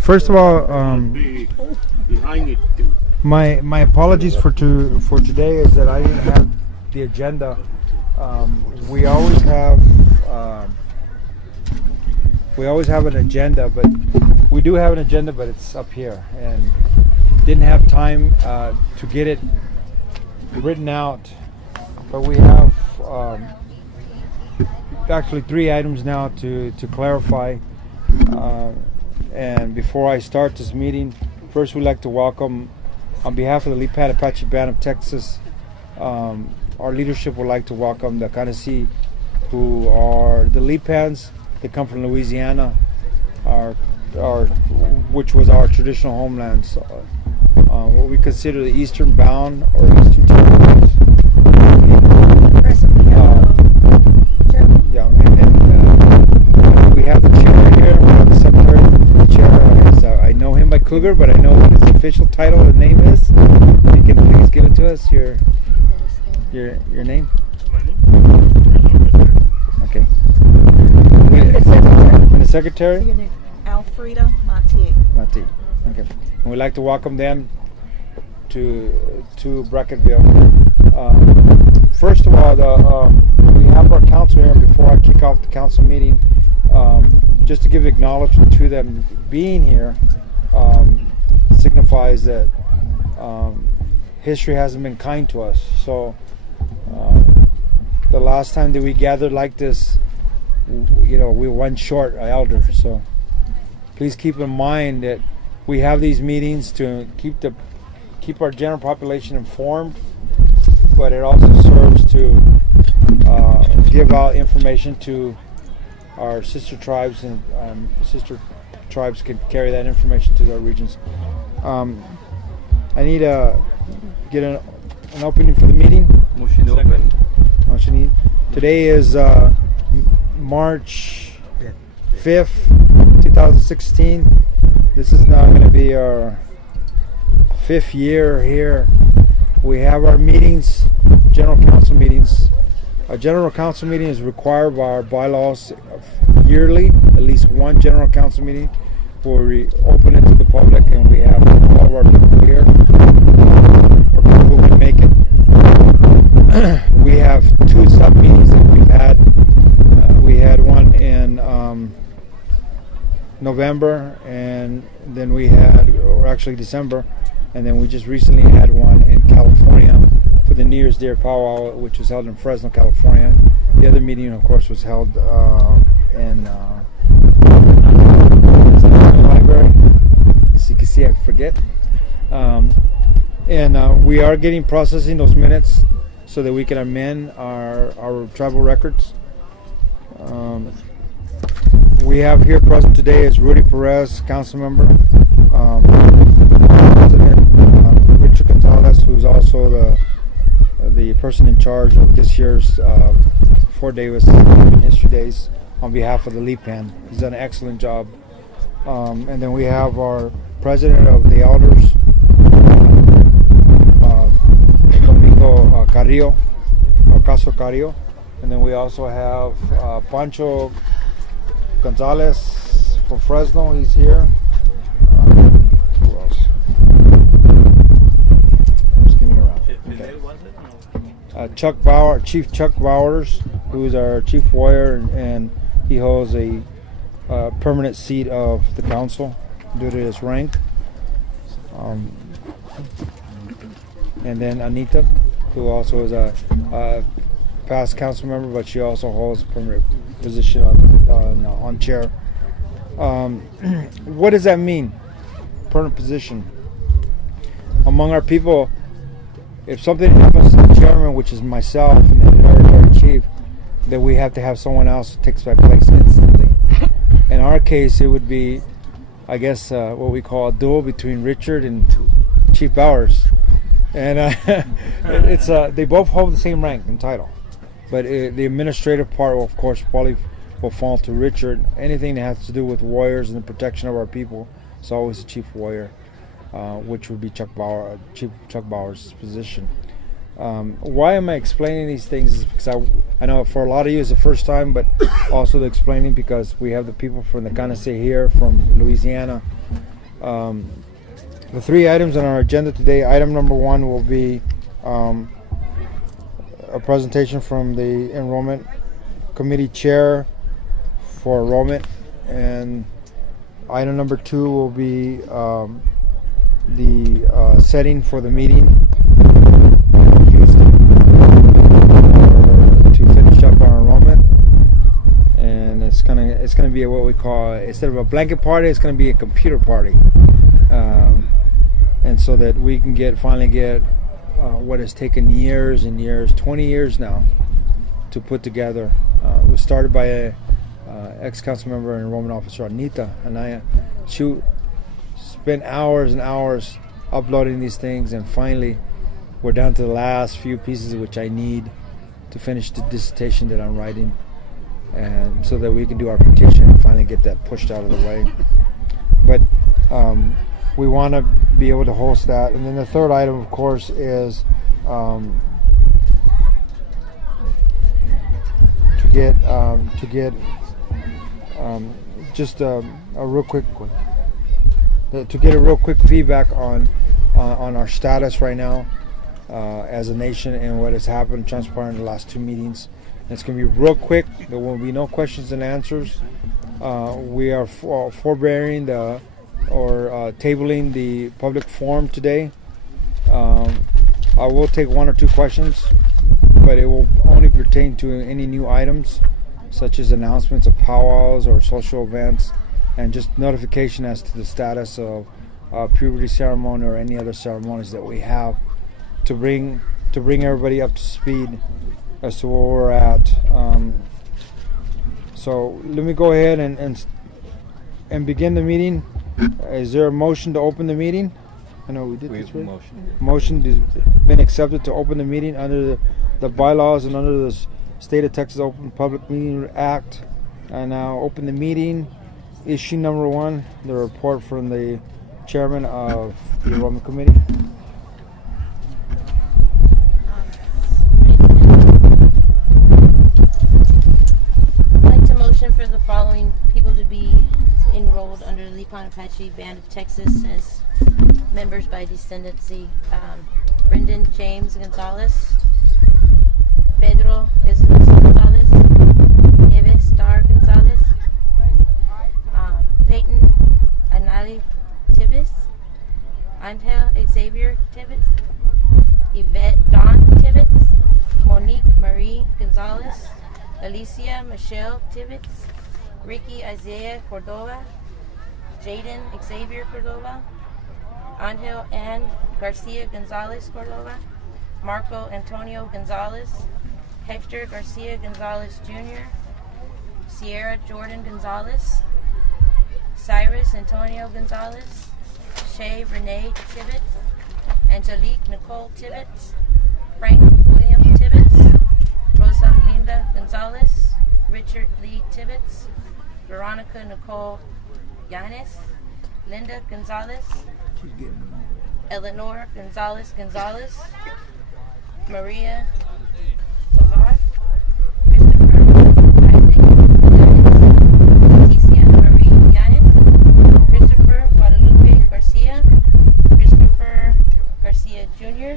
First of all, my apologies for today is that I didn't have the agenda. We always have an agenda, but we do have an agenda, but it's up here, and didn't have time to get it written out. But we have actually 3 items now to clarify. And before I start this meeting, first we'd like to welcome, on behalf of the Lipan Apache Band of Texas, our leadership would like to welcome the Kanasi, who are the Lipans. They come from Louisiana, which was our traditional homeland. So, what we consider the eastern bound or eastern territories. Yeah, and we have the chair here. We have the secretary. The chair I know him by Cougar, but I know what his official title and name is. You can please give it to us. Your name. My name? Okay. The The secretary. Alfreda Mati. Mati. Okay. And we'd like to welcome them to Brackettville. First of all, we have our council here. Before I kick off the council meeting, just to give acknowledgement to them being here, signifies that history hasn't been kind to us. So the last time that we gathered like this, we were one short elder. So please keep in mind that we have these meetings to keep our general population informed, but it also serves to give out information to our sister tribes, and sister tribes can carry that information to their regions. I need to get an opening for the meeting. Motion to open. Motion. Today is March 5th, 2016. This is now going to be our 5th year here. We have our meetings, general council meetings. A general council meeting is required by our bylaws yearly, at least one general council meeting where we open it to the public and we have all of our people here, or people who can make it. We have 2 sub meetings that we've had. We had one in November, and then we had, or actually December, and then we just recently had one in California for the New Year's Day powwow, which was held in Fresno, California. The other meeting, of course, was held in the library. As you can see, I forget. And we are processing those minutes so that we can amend our tribal records. We have here present today is Rudy Perez, council member, Richard Gonzalez, who's also the person in charge of this year's Fort Davis History Days on behalf of the Lipan. He's done an excellent job. And then we have our president of the elders, Domingo Carrillo, or Caso Carrillo. And then we also have Pancho Gonzalez from Fresno. He's here. Who else? I'm just giving it around. Okay. Chuck Bauer, Chief Chuck Bowers, who is our chief warrior, and he holds a permanent seat of the council due to his rank. And then Anita, who also is a past council member, but she also holds a permanent position on chair. What does that mean? Permanent position. Among our people, if something happens to the chairman, which is myself and the territory chief, then we have to have someone else who takes my place instantly. In our case, it would be, I guess, what we call a duel between Richard and Chief Bowers. And it's they both hold the same rank and title. But the administrative part, will, of course, probably will fall to Richard. Anything that has to do with warriors and the protection of our people, it's always the chief warrior, which would be Chief Chuck Bowers' position. Why am I explaining these things? Is because I know for a lot of you it's the first time, but also the explaining because we have the people from the Canase here from Louisiana. The 3 items on our agenda today. Item number 1 will be a presentation from the enrollment committee chair for enrollment, and item number 2 will be the setting for the meeting in Houston to finish up our enrollment. And it's gonna be what we call, instead of a blanket party, it's gonna be a computer party, and so that we can finally get what has taken years and years, 20 years now, to put together. It was started by a ex-council member and enrollment officer, Anita Anaya. She spent hours and hours uploading these things, and finally we're down to the last few pieces which I need to finish the dissertation that I'm writing, and so that we can do our petition and finally get that pushed out of the way. But we want to be able to host that. And then the third item, of course, is to get just a real quick feedback on our status right now as a nation and what has happened, transpired in the last 2 meetings. And it's going to be real quick. There will be no questions and answers. We are forbearing tabling the public forum today. I will take 1 or 2 questions, but it will only pertain to any new items, such as announcements of powwows or social events, and just notification as to the status of puberty ceremony or any other ceremonies that we have, to bring everybody up to speed as to where we're at. So let me go ahead and begin the meeting. Is there a motion to open the meeting? I know we did this, right? Motion has been accepted to open the meeting under the bylaws and under the State of Texas Open Public Meeting Act. I now open the meeting. Issue number 1, the report from the chairman of the enrollment committee. I'd like to motion for the following people to be enrolled under the Lipan Apache Band of Texas as members by descendancy. Brendan James Gonzalez, Pedro Jesus Gonzalez, Eve Star Gonzalez, Peyton Anali Tibbetts, Angel Xavier Tibbetts, Yvette Dawn Tibbetts, Monique Marie Gonzalez, Alicia Michelle Tibbetts, Ricky Isaiah Cordova, Jaden Xavier Cordova, Angel Ann Garcia Gonzalez Cordova, Marco Antonio Gonzalez, Hector Garcia Gonzalez Jr., Sierra Jordan Gonzalez, Cyrus Antonio Gonzalez, Shay Renee Tibbetts, Angelique Nicole Tibbetts, Frank William Tibbetts, Rosa Linda Gonzalez, Richard Lee Tibbetts, Veronica Nicole Yanes, Linda Gonzalez, Eleanor Gonzalez Gonzalez, Maria Tovar, Christopher Isaac Yanes, Leticia Marie Yanes, Christopher Guadalupe Garcia, Christopher Garcia Jr.,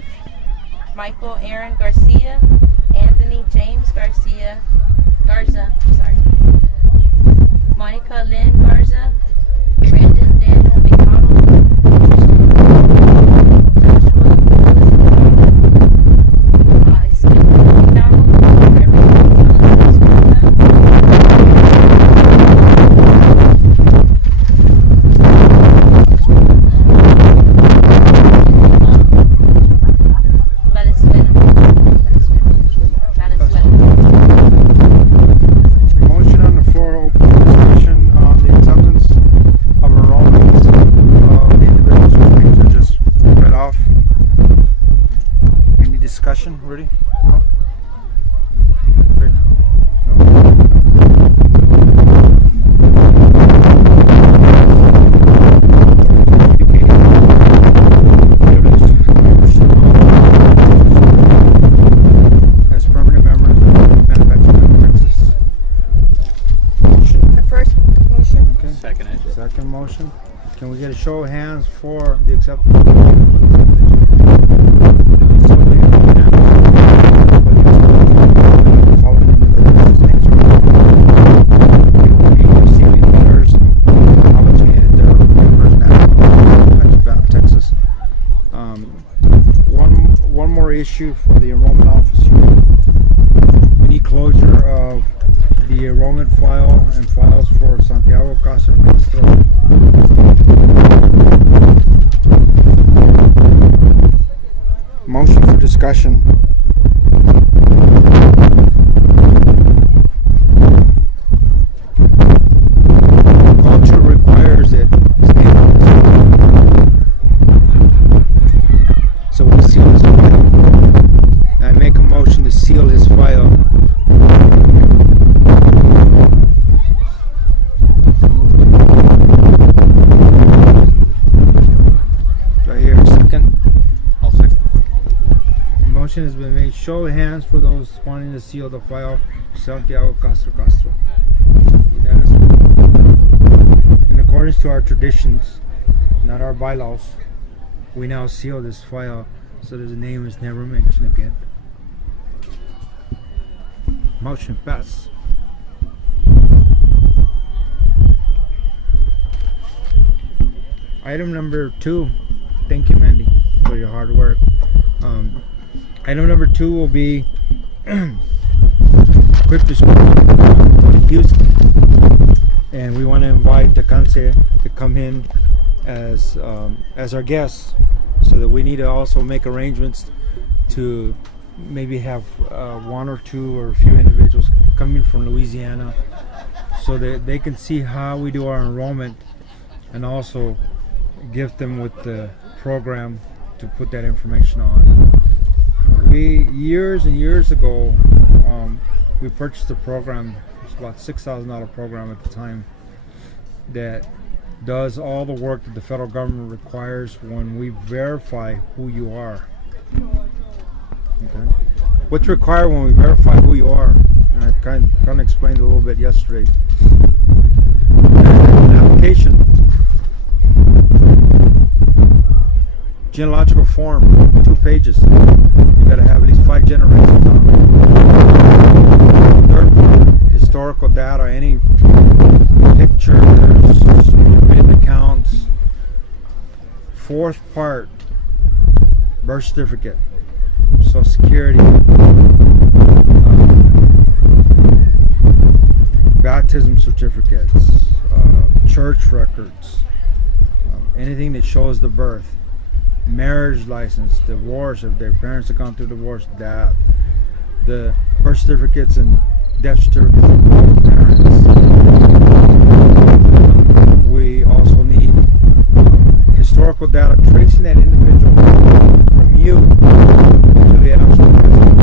Michael Aaron Garcia, Anthony James Garza, Monica Lynn Garza, Brandon Daniel McDonald, Joshua Nicholas McDonald, Stephen McDonald, Reverend Gonzalez Valenzuela. discussion? Can we get a show of hands for the acceptance? Following individuals' names are receiving letters acknowledging that they're members now of Band of Texas. One more issue for the enrollment officer. We need closure of the enrollment file and files for Santiago Castro. Motion for discussion. Culture requires it. So we seal his file. I make a motion to seal his file. Do I hear a second? I'll second. Motion has been made. Show of hands for those wanting to seal the file. Santiago Castro. Unanimous. In accordance to our traditions, not our bylaws, we now seal this file so that the name is never mentioned again. Motion passed. Item number 2. Thank you, Mandy, for your hard work. Item number 2 will be quick description of Houston, and we want to invite the Canse to come in as our guests, so that we need to also make arrangements to maybe have one or two or a few individuals coming from Louisiana, so that they can see how we do our enrollment, and also gift them with the program to put that information on. We years and years ago we purchased a program. It's about $6,000 program at the time that does all the work that the federal government requires when we verify who you are. Okay. What's required when we verify who you are? And I kind of explained a little bit yesterday. An application, genealogical form, 2 pages. You got to have at least 5 generations on it. Third part, historical data, any pictures, written accounts. Fourth part, birth certificate, Social Security, baptism certificates, church records, anything that shows the birth, marriage license, divorce, if their parents have gone through divorce, that, the birth certificates and death certificates of both parents. We also need historical data tracing that individual from you to the actual person.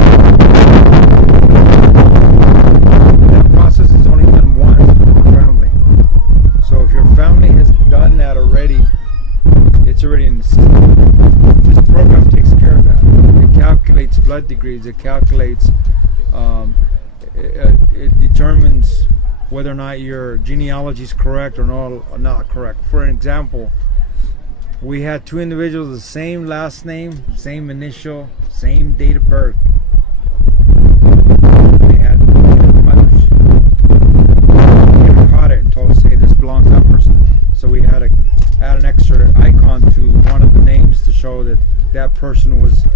That process is only done once per family. So if your family has done that already, it's already in the system. This program takes care of that. It calculates blood degrees. It calculates, it determines whether or not your genealogy is correct or not correct. For an example, we had 2 individuals with the same last name, same initial, same date of birth. They had 2 different mothers. We caught it and told us, hey, this belongs to that person. So we had to add an extra icon to one of the names to show that that person was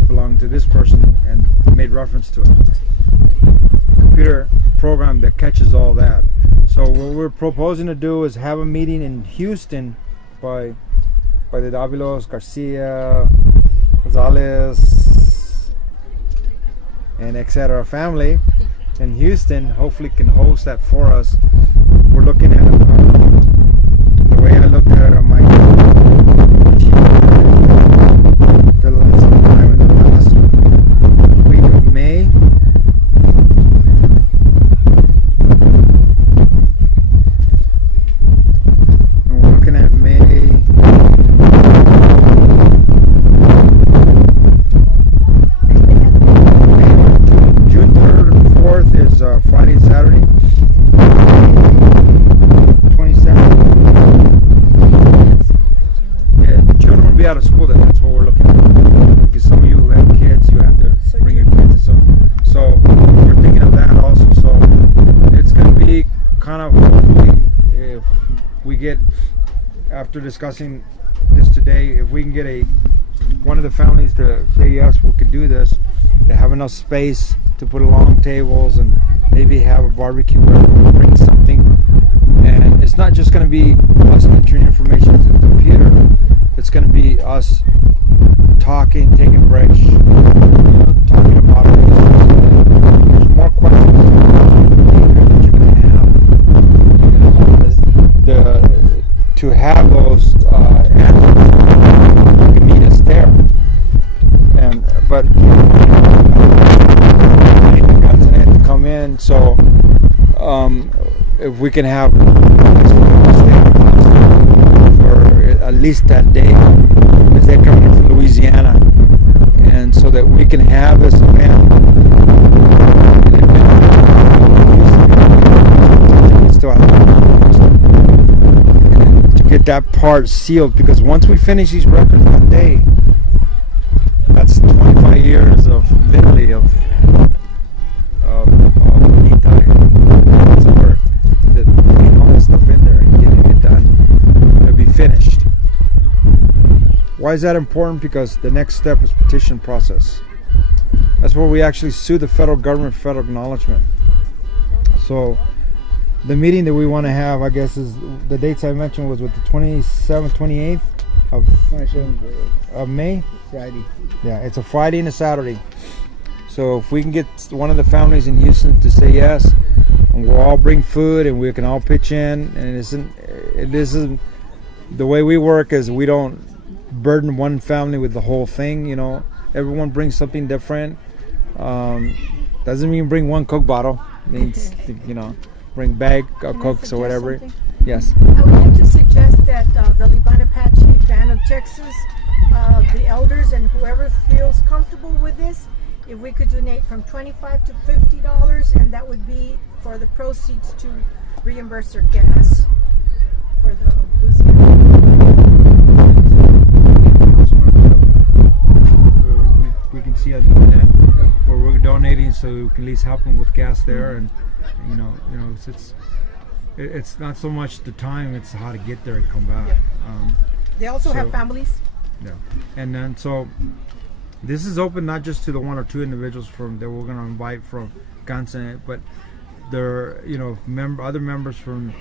belonged to this person and made reference to it. Computer program that catches all that. So what we're proposing to do is have a meeting in Houston by the Davilos, Garcia, Gonzalez, and etc. family in Houston. Hopefully can host that for us. We're looking at the way I looked at it on my sometime in the last week of May. And we're looking at May. June 3rd and 4th is Friday and Saturday. we get, after discussing this today, if we can get one of the families to say yes, we can do this, to have enough space to put long tables and maybe have a barbecue where we bring something. And it's not just going to be us entering information to the computer. It's going to be us talking, taking breaks, talking about our issues. There's more questions that you're going to have. To have those answers, you can meet us there. But I need the guns in it to come in. So if we can have for at least that day, because they're coming in from Louisiana, and so that we can have this event. To get that part sealed, because once we finish these records that day, that's 25 years of literally of work, putting all this stuff in there and getting it done. It'll be finished. Why is that important? Because the next step is petition process. That's where we actually sue the federal government for federal acknowledgement. So the meeting that we want to have, I guess, is the dates I mentioned was with the 27th, 28th of May. Friday. Yeah, it's a Friday and a Saturday. So if we can get one of the families in Houston to say yes, and we'll all bring food and we can all pitch in, and it isn't the way we work is we don't burden one family with the whole thing. Everyone brings something different. Doesn't mean bring one Coke bottle. It means bring bag of Cokes or whatever. Something? Yes. I would like to suggest that the Lipan Apache Band of Texas, the elders and whoever feels comfortable with this, if we could donate from $25 to $50, and that would be for the proceeds to reimburse their gas for the we can see on doing that where we're donating, so we can at least help them with gas there, and it's not so much the time, it's how to get there and come back. They also have families. Yeah, and then so this is open not just to the one or two individuals that we're going to invite from Wisconsin, but there, other members from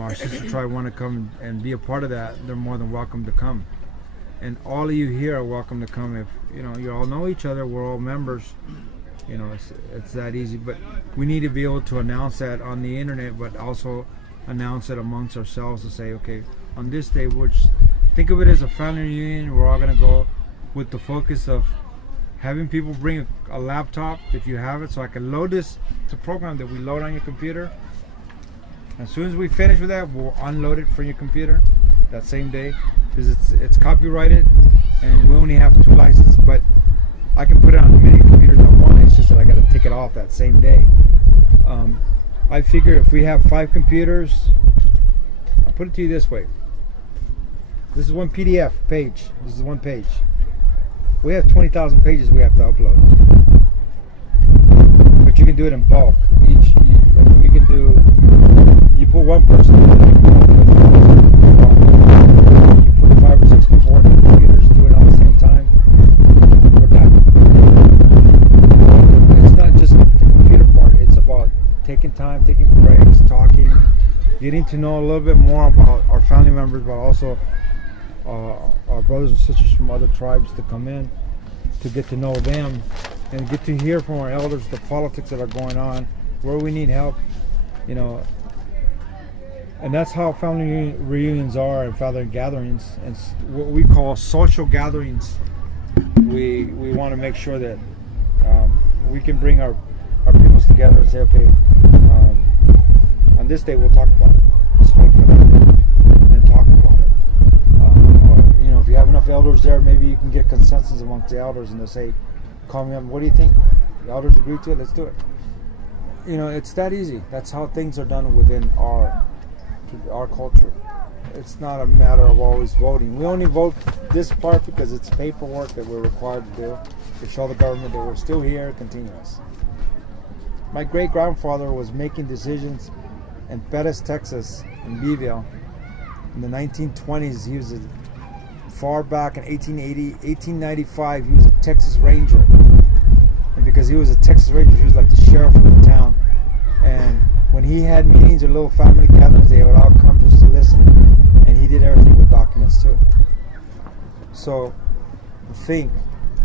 our sister tribe want to come and be a part of that. They're more than welcome to come, and all of you here are welcome to come. If you all know each other, we're all members. It's that easy. But we need to be able to announce that on the internet, but also announce it amongst ourselves to say, okay, on this day, think of it as a family reunion. We're all going to go with the focus of having people bring a laptop if you have it, so I can load this. It's a program that we load on your computer. As soon as we finish with that, we'll unload it from your computer that same day, because it's copyrighted and we only have 2 licenses, but I can put it on as many computers I want. It's just that I got to take it off that same day. I figure if we have 5 computers, I'll put it to you this way. This is one PDF page. This is one page. We have 20,000 pages we have to upload. But you can do it in bulk. We can do. You put one person. You put 5 or 6 people on the computers, do it all at the same time. We're done. It's not just the computer part. It's about taking time, taking breaks, talking, getting to know a little bit more about our family members, but also our brothers and sisters from other tribes to come in to get to know them and get to hear from our elders the politics that are going on, where we need help, and that's how family reunions are and family gatherings, and what we call social gatherings. We want to make sure that we can bring our peoples together and say, okay, on this day we'll talk about it. Let's wait for that day and then talk about it. If you have enough elders there, maybe you can get consensus amongst the elders and they'll say, call me up, what do you think? The elders agree to it, let's do it. It's that easy. That's how things are done within our culture. It's not a matter of always voting. We only vote this part because it's paperwork that we're required to do to show the government that we're still here continuous. My great-grandfather was making decisions in Perez, Texas, in Beeville, In the 1920s, he was far back in 1895, he was a Texas Ranger. And because he was a Texas Ranger, he was like the sheriff of the town. And when he had meetings or little family gatherings, they would all come just to listen. And he did everything with documents too. So think,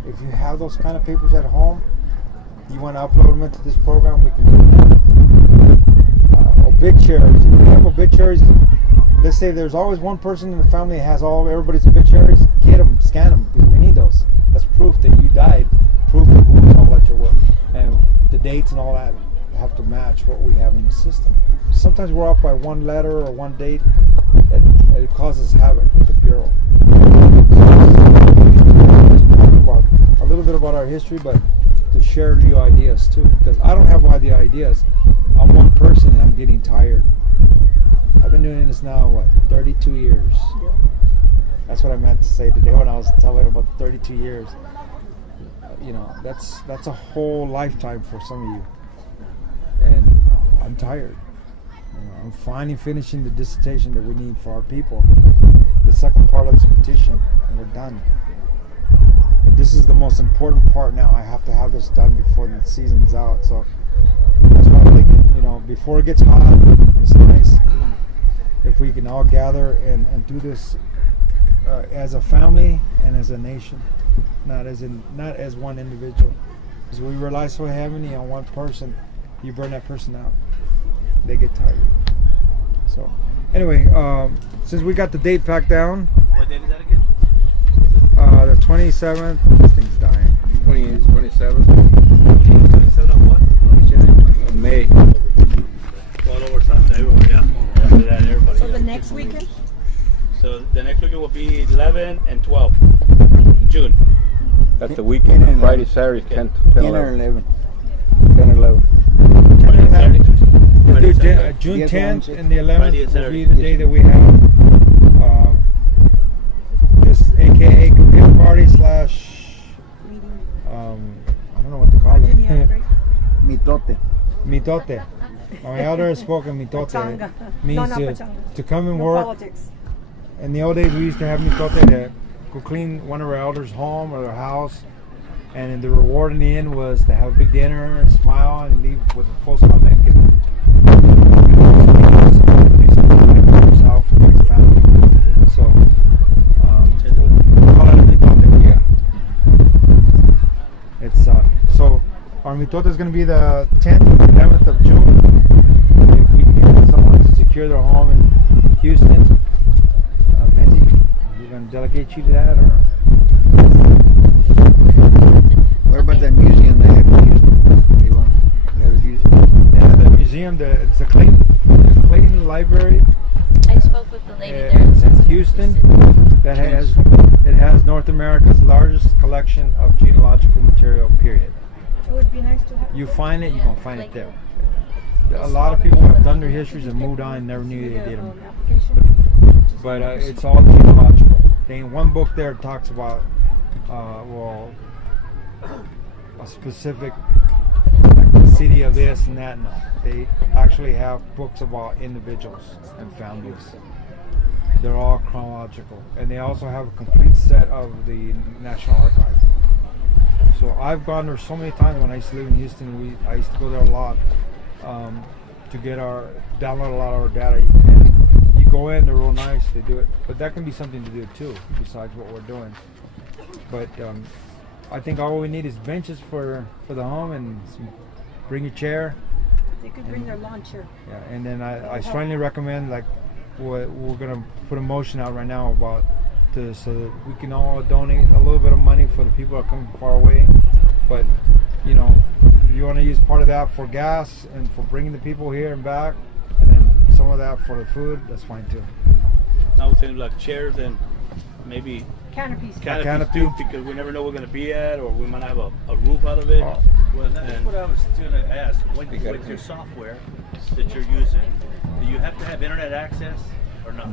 if you have those kind of papers at home, you want to upload them into this program, we can do that. Obituaries. If you have obituaries, let's say there's always one person in the family that has everybody's obituaries, get them, scan them, because we need those. That's proof that you died, proof of who was all at your work. And the dates and all that have to match what we have in the system. Sometimes we're off by one letter or one date, and it causes havoc with the Bureau. A little bit about our history, but to share new ideas too, because I don't have all the ideas. I'm one person and I'm getting tired. I've been doing this now, 32 years. That's what I meant to say today when I was telling about 32 years. You know, that's a whole lifetime for some of you. And I'm tired. You know, I'm finally finishing the dissertation that we need for our people. The second part of this petition, and we're done. But this is the most important part now. I have to have this done before the season's out. So that's why I'm thinking, you know, before it gets hot and it's nice, if we can all gather and do this as a family and as a nation, not as one individual. Because we rely so heavily on one person, you burn that person out. They get tired. So anyway, since we got the date packed down. What date is that again? The 27th. This thing's dying. 27th. 27 of what? 27th of May. All over South, everyone, yeah. After that, everybody. So the next weekend? So the next weekend will be 11 and 12 June. That's the weekend. Friday, Saturday, 10 or 11. 10 or 11. We'll do June 10th and the 11th Friday and will Saturday. be the day that we have this AKA computer party / I don't know what to call it. Mitote. Mitote. My elder has spoken mitote. Pachanga. Means No, not pachanga. to come and No work. politics. In the old days, we used to have mitote to go clean one of our elders' home or their house. And the reward in the end was to have a big dinner and smile and leave with a full stomach and do something for yourself and your family. So, call it a mitote. Yeah. It's so our mitote is going to be the 10th and 11th of June. If we can get someone to secure their home in Houston, Mendy, are we going to delegate you to that or? What about that museum they have in Houston? They want to let us use it? Yeah, the museum, it's the Clayton Library. I spoke with the lady there. It's in Houston. It has North America's largest collection of genealogical material. Period. It would be nice to have. You find it, you're gonna find it there. A lot of people have done their histories and moved on and never knew they did them. But it's all genealogical. In one book there it talks about a specific city of this and that. No, they actually have books about individuals and families. They're all chronological, and they also have a complete set of the National Archive. So I've gone there so many times when I used to live in Houston. I used to go there a lot to get download a lot of our data. And you go in, they're real nice. They do it, but that can be something to do too, besides what we're doing. But I think all we need is benches for the home and bring your chair. They could bring their lawn chair. Yeah, and then I strongly recommend, like, we're gonna put a motion out right now about so that we can all donate a little bit of money for the people that are coming far away. But you know, if you want to use part of that for gas and for bringing the people here and back, and then some of that for the food, that's fine too. Now we're saying like chairs and maybe Canopies. Canopy. too, because we never know where we're gonna be at, or we might not have a roof out of it. Oh. Well, that's what I was going to ask. With your software that you're using, do you have to have internet access or not?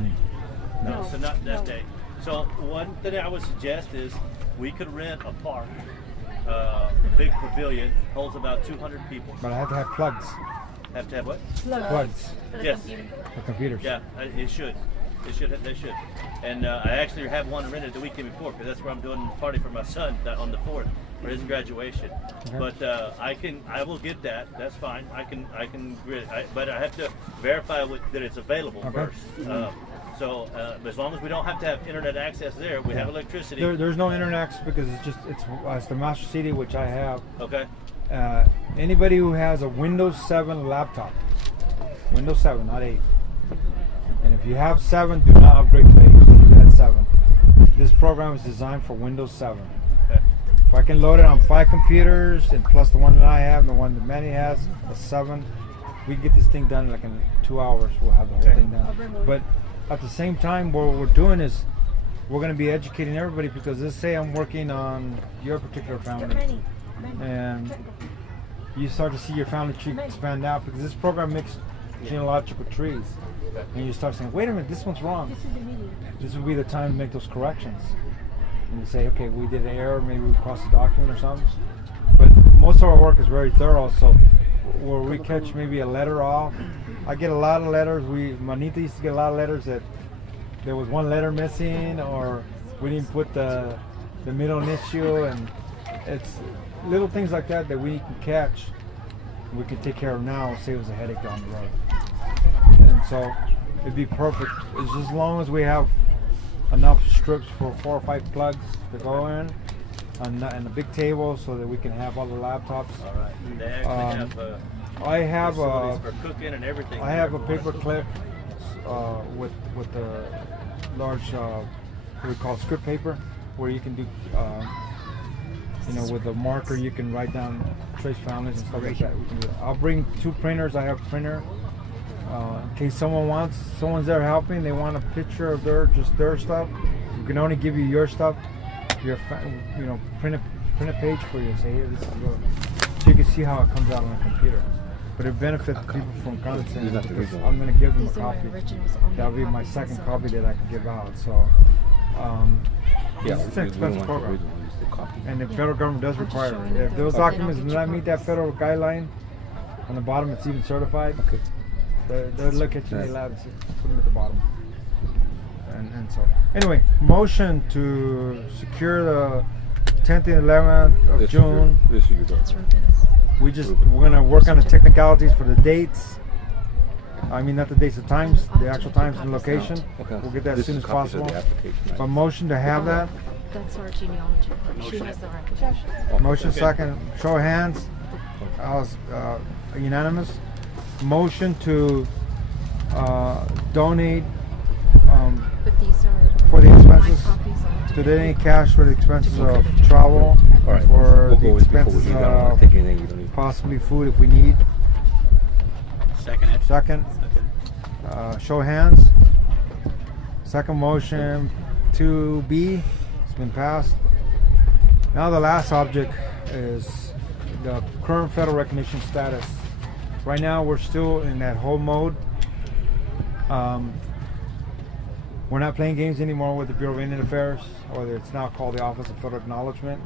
No, so not that day. So one thing I would suggest is we could rent a park, a big pavilion, holds about 200 people. But I have to have plugs. Have to have what? Plugs For the Yes. computer. for computers. Yeah, it should. They should. And I actually have one rented the weekend before because that's where I'm doing a party for my son on the 4th for his graduation. Okay. But I will get that. That's fine. But I have to verify that it's available Okay. first. So as long as we don't have to have internet access there, we have electricity. There's no internet access because it's the master CD, which I have. Okay. Anybody who has a Windows 7 laptop, Windows 7, not 8. And if you have 7, do not upgrade to 8. You got 7. This program is designed for Windows 7. Okay. If I can load it on 5 computers and plus the one that I have and the one that Manny has, a 7, we can get this thing done like in 2 hours. We'll have the whole thing done. But at the same time, what we're doing is we're going to be educating everybody because let's say I'm working on your particular family and you start to see your family tree expand out because this program makes genealogical trees. And you start saying, wait a minute, this one's wrong. This would be the time to make those corrections. And you say, okay, we did an error, maybe we crossed the document or something. But most of our work is very thorough, so where we catch maybe a letter off, I get a lot of letters. Manita used to get a lot of letters that there was one letter missing or we didn't put the middle initial, and it's little things like that that we can catch. We can take care of now, save us a headache down the road. And so it'd be perfect as long as we have enough strips for 4 or 5 plugs to go in and a big table so that we can have all the laptops. All right. They actually I have facilities for cooking and everything. I have a paper clip with the large what we call script paper, where you can do with a marker you can write down trace families and stuff like that. We can do that. I'll bring 2 printers. I have a printer in case someone's there helping. They want a picture of their stuff. We can only give you your stuff. Print a page for you and say, here, this is yours. So you can see how it comes out on a computer. But it benefits people from content because I'm going to give them a copy. That'll be my second copy that I can give out. So it's an expensive program. And the federal government does require it. If those documents do not meet that federal guideline, on the bottom it's even certified. Okay. They'll look at you in the lab and put them at the bottom. And so, anyway, motion to secure the 10th and 11th of June. We're gonna work on the technicalities for the dates. I mean, not the dates, the times, the actual times and location. Okay. We'll get that as soon as possible. A motion to have that. That's our genealogy. She has the record. Motion second. Show of hands. Unanimous. Motion to donate But these are for the expenses. my copies all To donate cash for the expenses of travel, All right. for We'll the go in before we expenses leave. I don't wanna take anything you don't need. possibly food if we need. Second it. Second. Show of hands. Second motion 2B. It's been passed. Now the last object is the current federal recognition status. Right now we're still in that hold mode. We're not playing games anymore with the Bureau of Indian Affairs, or it's now called the Office of Federal Acknowledgement.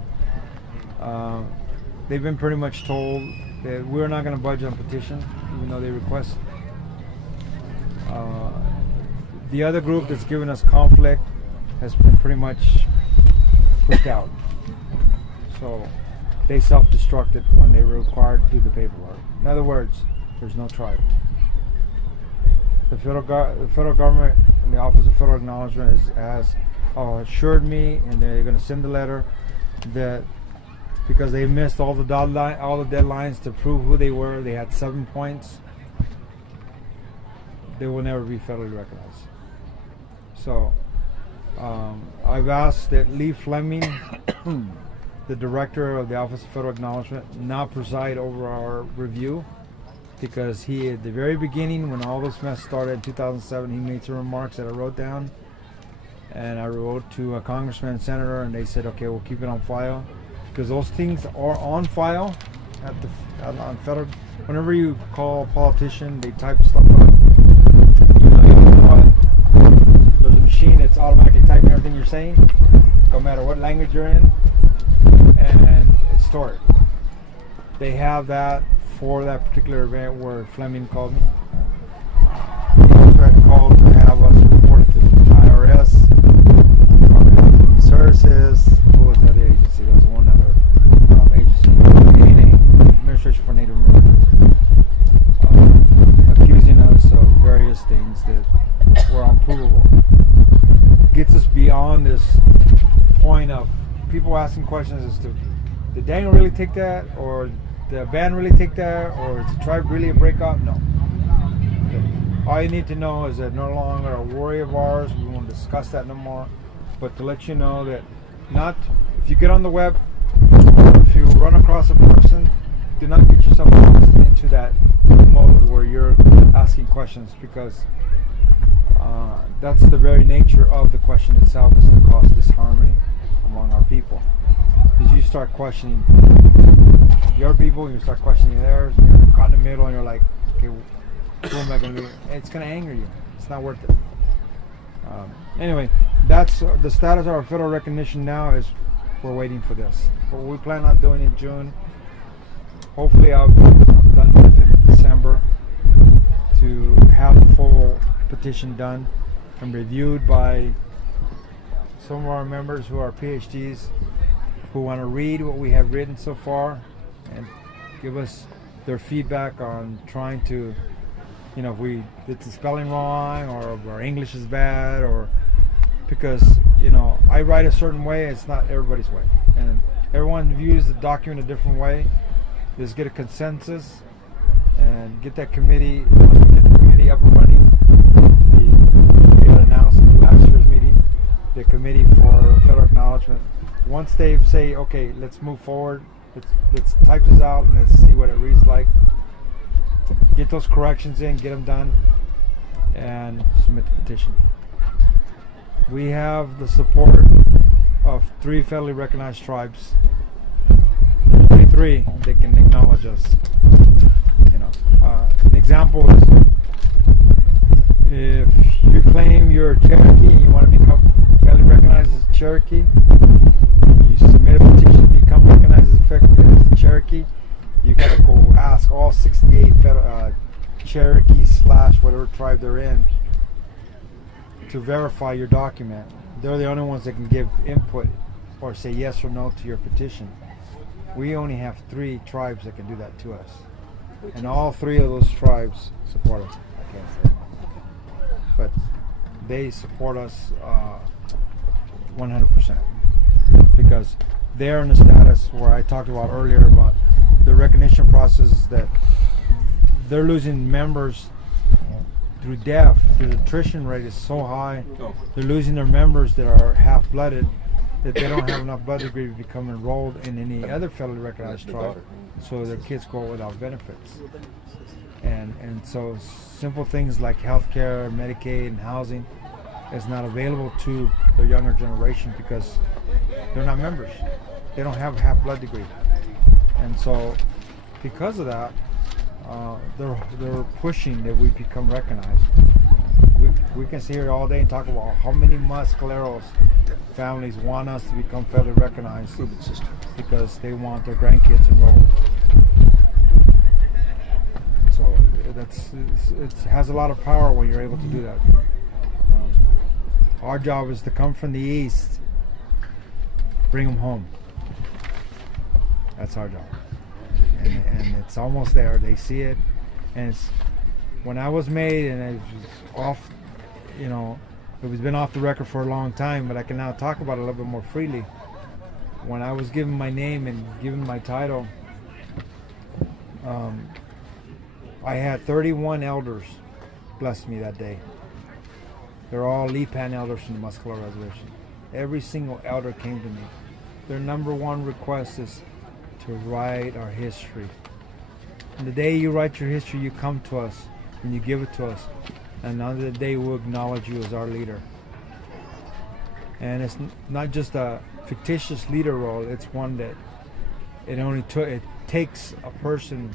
They've been pretty much told that we're not going to budge on petition, even though they request. The other group that's given us conflict has been pretty much pushed out. So they self-destructed when they were required to do the paperwork. In other words, there's no tribe. The federal government and the Office of Federal Acknowledgement has assured me, and they're going to send a letter that because they missed all the deadlines to prove who they were, they had 7 points. They will never be federally recognized. So I've asked that Lee Fleming, the director of the Office of Federal Acknowledgement, not preside over our review, because he, at the very beginning, when all this mess started in 2007, he made some remarks that I wrote down, and I wrote to a congressman and senator, and they said, okay, we'll keep it on file, because those things are on file on federal. Whenever you call a politician, they type stuff up. There's a machine that's automatically typing everything you're saying, no matter what language you're in, and it's stored. They have that for that particular event where Fleming called me. He also had called to have us report to the on this point of people asking questions as to, did Daniel really take that, or did the band really take that, or is the tribe really a breakup? No. All you need to know is that no longer a worry of ours. We won't discuss that no more. But to let you know that if you get on the web, or if you run across a person, do not get yourself lost into that mode where you're asking questions, because that's the very nature of the question itself, is to cause disharmony among our people. Because you start questioning your people, you start questioning theirs, and you're caught in the middle, and you're like, okay, who am I going to be? It's going to anger you. It's not worth it. Anyway, that's the status of our federal recognition now. Is we're waiting for this. What we plan on doing in June, hopefully I'll be done with it in December, to have the full petition done and reviewed by some of our members who are PhDs, who want to read what we have written so far and give us their feedback on trying to, if we did the spelling wrong, or our English is bad, or because I write a certain way, it's not everybody's way, and everyone views the document a different way. Let's get a consensus and get that committee. Once we get the committee up and running, we got announced in last year's meeting, the committee for federal acknowledgement. Once they say, okay, let's move forward, let's type this out and let's see what it reads like. Get those corrections in, get them done, and submit the petition. We have the support of 3 federally recognized tribes. 23 that can acknowledge us. An example is, if you claim you're Cherokee and you want to become federally recognized as a Cherokee, you submit a petition to become recognized as a Cherokee, you got to go ask all 68 Cherokee / whatever tribe they're in to verify your document. They're the only ones that can give input or say yes or no to your petition. We only have 3 tribes that can do that to us, and all 3 of those tribes support us. I can't say, but they support us 100%, because they're in the status where I talked about earlier about the recognition process, that they're losing members through death. The attrition rate is so high. They're losing their members that are half-blooded, that they don't have enough blood degree to become enrolled in any other federally recognized tribe, so their kids go without benefits. And so simple things like healthcare, Medicaid, and housing is not available to the younger generation because they're not members. They don't have a half-blood degree. And so because of that, they're pushing that we become recognized. We can sit here all day and talk about how many Mascaleros families want us to become federally recognized because they want their grandkids enrolled. So it has a lot of power when you're able to do that. Our job is to come from the east, bring them home. That's our job. And it's almost there. They see it, and it's when I was made, and it was off. It was been off the record for a long time, but I can now talk about it a little bit more freely. When I was given my name and given my title, I had 31 elders bless me that day. They're all Lipan elders from the Muscalor Reservation. Every single elder came to me. Their number one request is to write our history. And the day you write your history, you come to us and you give it to us. And on the day we'll acknowledge you as our leader. And it's not just a fictitious leader role, it's one that it takes a person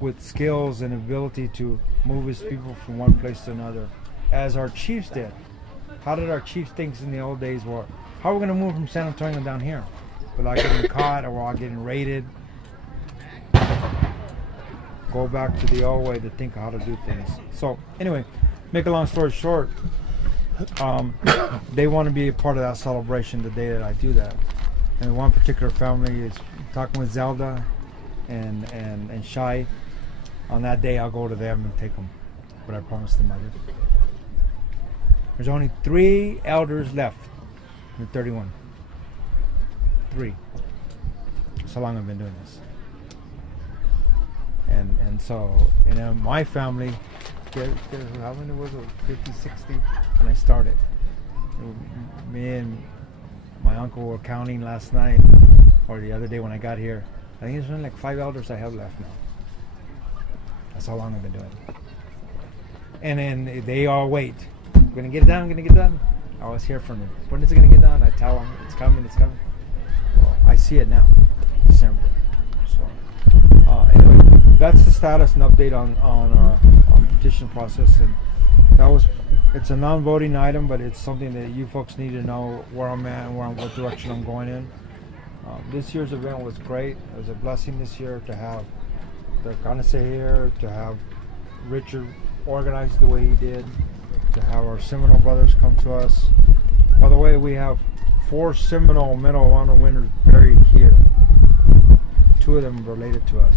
with skills and ability to move his people from one place to another, as our chiefs did. How did our chiefs think in the old days were? How are we going to move from San Antonio down here without getting caught or without getting raided? Go back to the old way to think of how to do things. So anyway, make a long story short, they want to be a part of that celebration the day that I do that. And one particular family is talking with Zelda and Shai. On that day, I'll go to them and take them what I promised them I There's only 3 elders left in the 31. 3. That's how long I've been doing this. And so, my family, how many was it? 50, 60 when I started. Me and my uncle were counting last night, or the other day when I got here. I think there's only like 5 elders I have left now. That's how long I've been doing it. And then they all wait. I'm gonna get it done, I'm gonna get it done. I always hear from them. When is it gonna get done? I tell them it's coming, it's coming. Well, I see it now, December. So anyway, that's the status and update on petition process. And it's a non-voting item, but it's something that you folks need to know where I'm at and what direction I'm going in. This year's event was great. It was a blessing this year to have the Canese here, to have Richard organized the way he did, to have our Seminole brothers come to us. By the way, we have 4 Seminole Medal of Honor winners buried here. 2 of them related to us.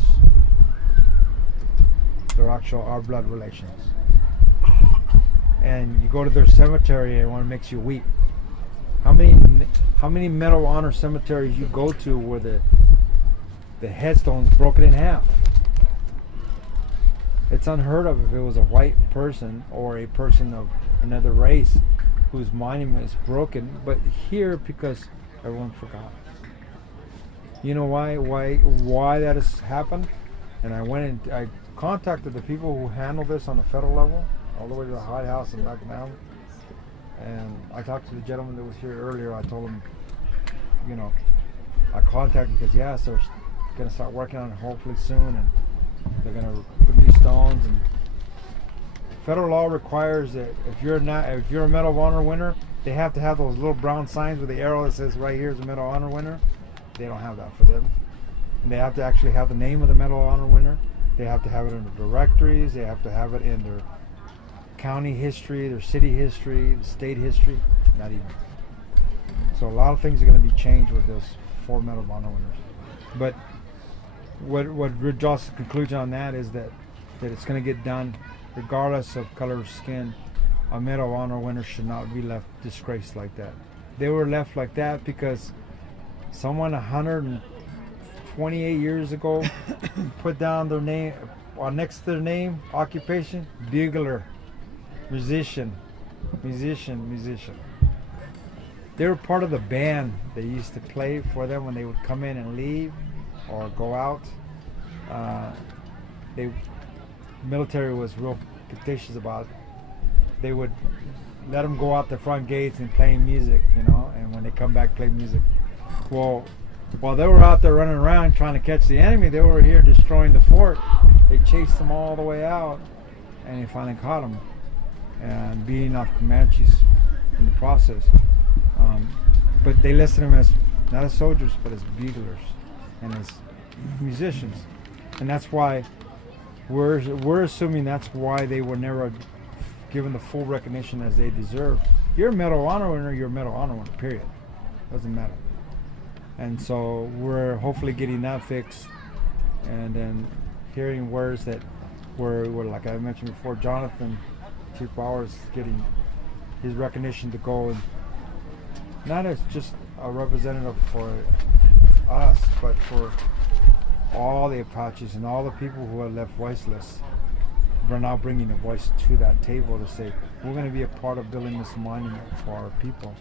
They're our blood relations. And you go to their cemetery and it makes you weep. How many Medal of Honor cemeteries you go to where the headstone's broken in half? It's unheard of if it was a white person or a person of another race whose monument is broken. But here, because everyone forgot. You know why that has happened? And I contacted the people who handle this on the federal level, all the way to the White House and back down. And I talked to the gentleman that was here earlier. I told him, I contacted him because yes, they're going to start working on it hopefully soon, and they're going to put new stones. And federal law requires that if you're a Medal of Honor winner, they have to have those little brown signs with the arrow that says right here is a Medal of Honor winner. They don't have that for them. And they have to actually have the name of the Medal of Honor winner. They have to have it in the directories. They have to have it in their county history, their city history, the state history. Not even. So a lot of things are going to be changed with those 4 Medal of Honor winners. But what draws the conclusion on that is that it's going to get done regardless of color of skin. A Medal of Honor winner should not be left disgraced like that. They were left like that because someone 128 years ago put down their name, next to their name, occupation, bugler, musician. They were part of the band that used to play for them when they would come in and leave or go out. Military was real fictitious about it. They would let them go out the front gates and playing music, and when they come back, play music. Well, while they were out there running around trying to catch the enemy, they were here destroying the fort. They chased them all the way out, and they finally caught them, and beating off Comanches in the process. But they listed them as not as soldiers, but as buglers and as musicians, and that's why we're assuming that's why they were never given the full recognition as they deserve. You're a Medal of Honor winner. You're a Medal of Honor winner. Period. Doesn't matter. And so we're hopefully getting that fixed, and then hearing words that we're like I mentioned before, Jonathan, Chief Bowers, getting his recognition to go, and not as just a representative for us, but for all the Apaches and all the people who are left voiceless. We're now bringing a voice to that table to say we're going to be a part of building this monument for our people.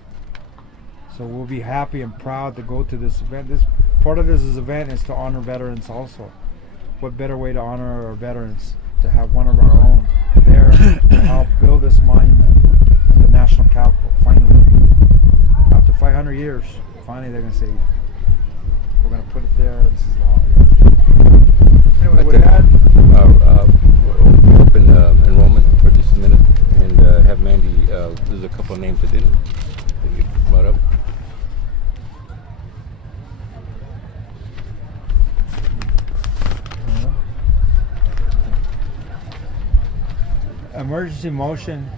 So we'll be happy and proud to go to this event. This part of this event is to honor veterans also. What better way to honor our veterans to have one of our own there to help build this monument at the national capital. Finally, after 500 years, finally they're going to say we're going to put it there. This is the hall. Anyway, with that, open enrollment for just a minute and have Mandy. There's a couple of names that didn't get brought up. Emergency motion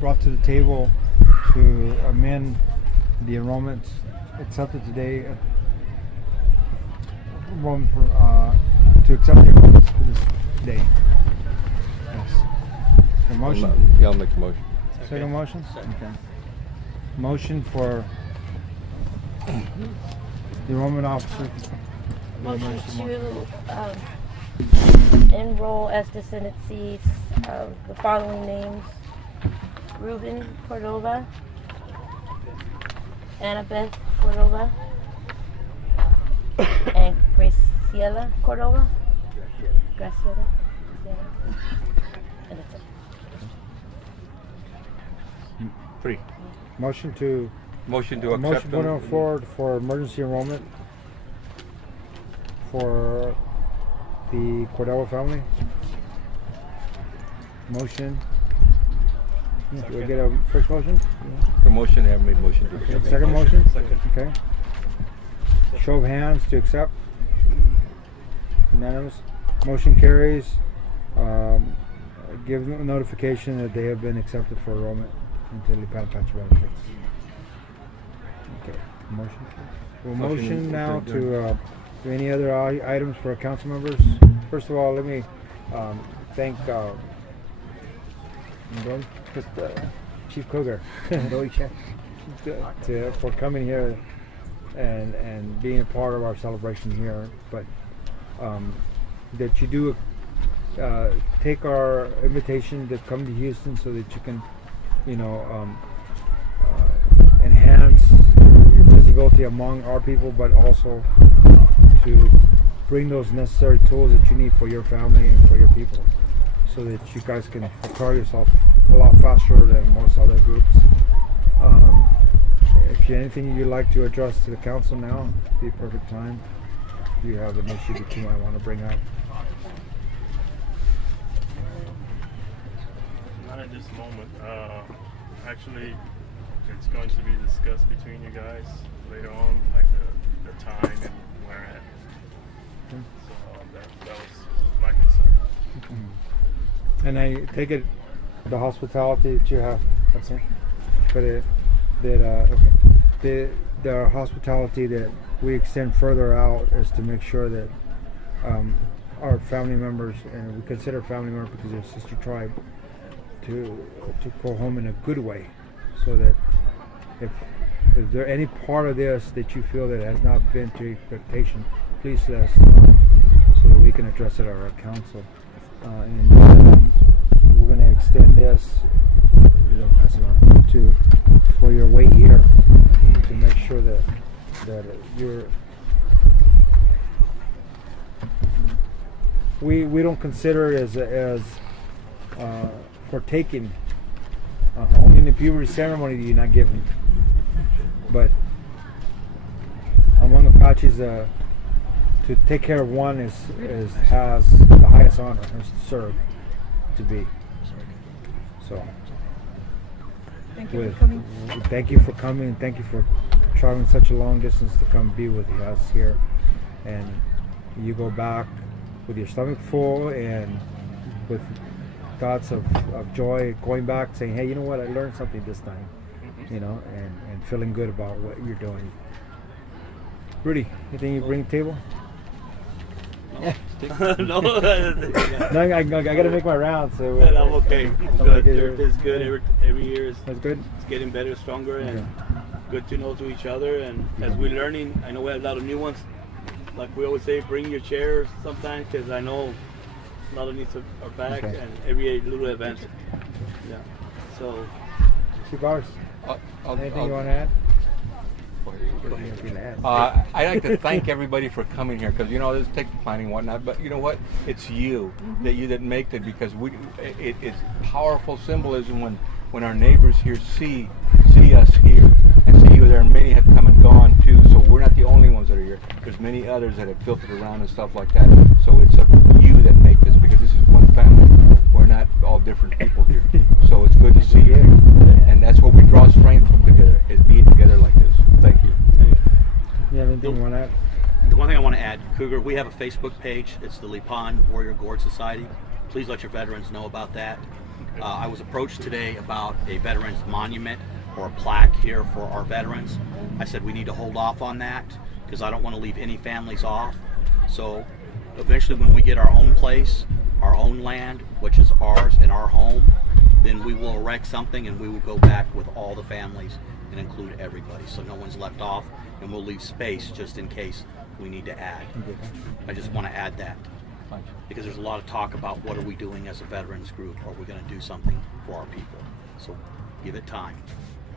brought to the table to amend the enrollments accepted today. To accept the enrollments for this day. Yes. A motion? Yeah, I'll make a motion. Second motion? Okay. Motion for the enrollment officer. Motion to enroll as descendancies of the following names: Ruben Cordova, Annabeth Cordova, and Graciela Cordova. Graciela. And that's it. 3. Motion to Motion to accept motion them. going forward for emergency enrollment for the Cordova family. Motion. Do we get a first motion? The motion, I made motion to Okay. accept. Second motion? Second. Okay. Show of hands to accept. Unanimous. Motion carries. Give them a notification that they have been accepted for enrollment into Lipan Apache benefits. Okay. Motion. Well, motion now to do any other items for our council members. First of all, let me thank Chief Cougar for coming here and being a part of our celebration here. But that you do take our invitation to come to Houston so that you can, enhance your visibility among our people, but also to bring those necessary tools that you need for your family and for your people, so that you guys can prepare yourself a lot faster than most other groups. If you anything you'd like to address to the council now, it'd be a perfect time. You have an issue that you might want to bring up. Not at this moment. Actually, it's going to be discussed between you guys later on, like the time and where at. So that was my concern. And I take it the hospitality that you have, okay, but the hospitality that we extend further out is to make sure that our family members, and we consider family members because they're sister tribe, to go home in a good way, so that if there any part of this that you feel that has not been to your expectation, please let us know so that we can address it at our council. And we're going to extend this. We're going to pass it on for your wait here to make sure that you're. We don't consider it as for taking. Only in the puberty ceremony do you not give them. But among Apaches, to take care of one has the highest honor, is to serve, to be. So, Thank you for coming. Thank you for coming. Thank you for traveling such a long distance to come be with us here. And you go back with your stomach full and with thoughts of joy, going back saying, hey, you know what, I learned something this time, and feeling good about what you're doing. Rudy, anything you bring to the table? No. No, I got to make my round, so I'm okay. I'm good. Everything's good. Every year that's good. It's getting better, stronger, and Okay. good to know to each other. And as we're learning, I know we have a lot of new ones. Like we always say, bring your chairs sometimes, because I know a lot of needs are back, Okay. and every little event. Yeah. So. 2 bars. Anything you want to add? I'd like to thank everybody for coming here, because this takes planning and whatnot, but you know what, it's you that make it, because it's powerful symbolism when our neighbors here see us here and see you there, and many have come and gone too, so we're not the only ones that are here. There's many others that have filtered around and stuff like that, so it's up to you that make this, because this is one family. We're not all different people here, so it's good to see you, and that's what we draw strength from together, is being together like this. Thank you. You have anything you want to add? The one thing I want to add, Cougar, we have a Facebook page. It's the Lipan Warrior Gourd Society. Please let your veterans know about that. I was approached today about a veterans monument or a plaque here for our veterans. I said we need to hold off on that because I don't want to leave any families off. So eventually when we get our own place, our own land, which is ours and our home, then we will erect something and we will go back with all the families and include everybody, so no one's left off, and we'll leave space just in case we need to add. I just want to add that because there's a lot of talk about what are we doing as a veterans group. Are we going to do something for our people? So give it time.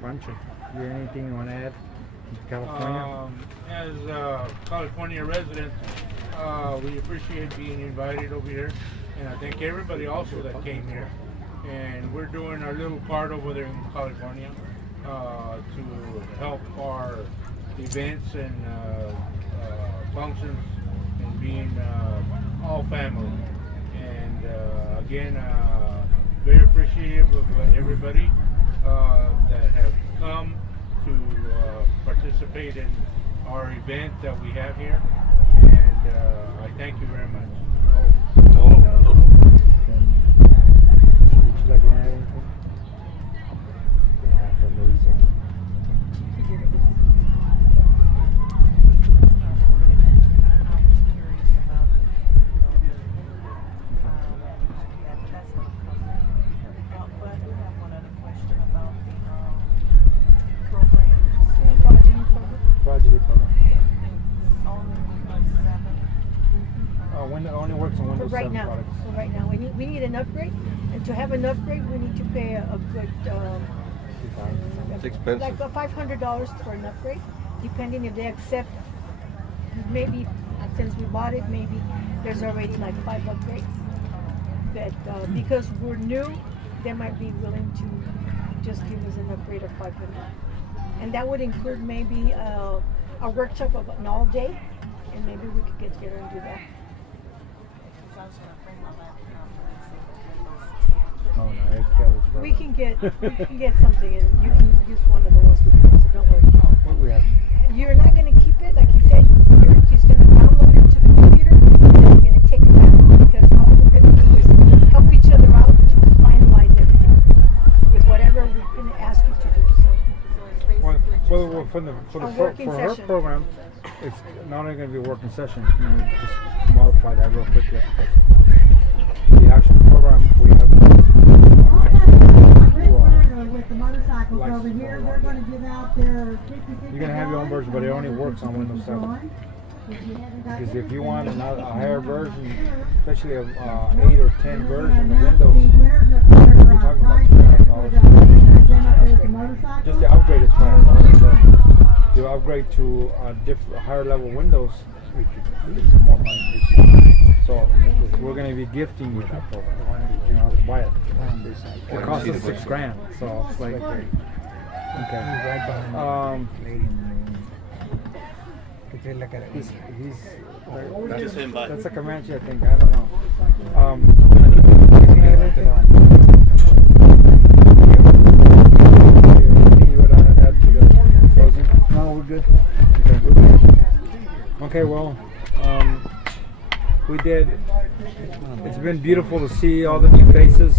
Pancho, you have anything you want to add? California? As a California resident, we appreciate being invited over here, and I thank everybody also that came here. And we're doing our little part over there in California to help our events and functions and being all family. And again, very appreciative of everybody that have come to participate in our event that we have here. And I thank you very much. Would you like to add anything? Yeah, amazing. Only works on Windows 7 products. So right now, we need an upgrade, and to have an upgrade, we need to pay a good, It's expensive. like $500 for an upgrade, depending if they accept. Maybe since we bought it, maybe there's already like 5 upgrades. That because we're new, they might be willing to just give us an upgrade of 500, and that would include maybe a workshop of an all day, and maybe we could get together and do that. Oh no, We can get something, and you can use one of the ones we have, so don't worry. What we have? You're not going to keep it, like you said. You're just going to download it to the computer, and then you're going to take it back because all we're going to do is help each other out to finalize everything with whatever we're going to ask you to do. Well, for her program, it's not only going to be a working session. Let me just modify that real quickly. The actual program we have. With the motorcycles over here, they're going to give out their $50. You're going to have your own version, but it only works on Windows 7. Because if you want a higher version, especially a 8 or 10 version of Windows, you're talking about $2,000. Just the upgrade is $500. To upgrade to a higher level Windows, it's more money. So we're going to be gifting you that program. You don't have to buy it. It costs us $6,000. So it's like, okay. He's Just him, bud. that's a Comanche, I think. I don't know. Anything you would add to the closing? No, we're good. Okay, well, we did. It's been beautiful to see all the new faces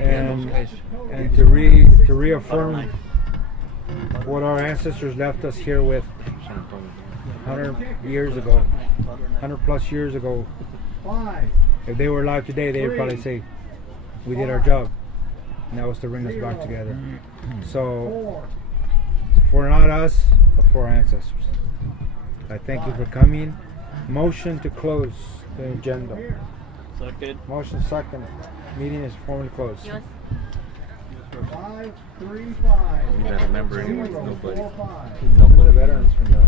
and to reaffirm what our ancestors left us here with 100 years ago, 100 plus years ago. If they were alive today, they would probably say, we did our job. And that was to bring us back together. So, for not us, but for our ancestors. I thank you for coming. Motion to close the agenda. Second. Motion second. Meeting is formally closed. 535. You got a member anyway? Nobody. Who's the veterans from the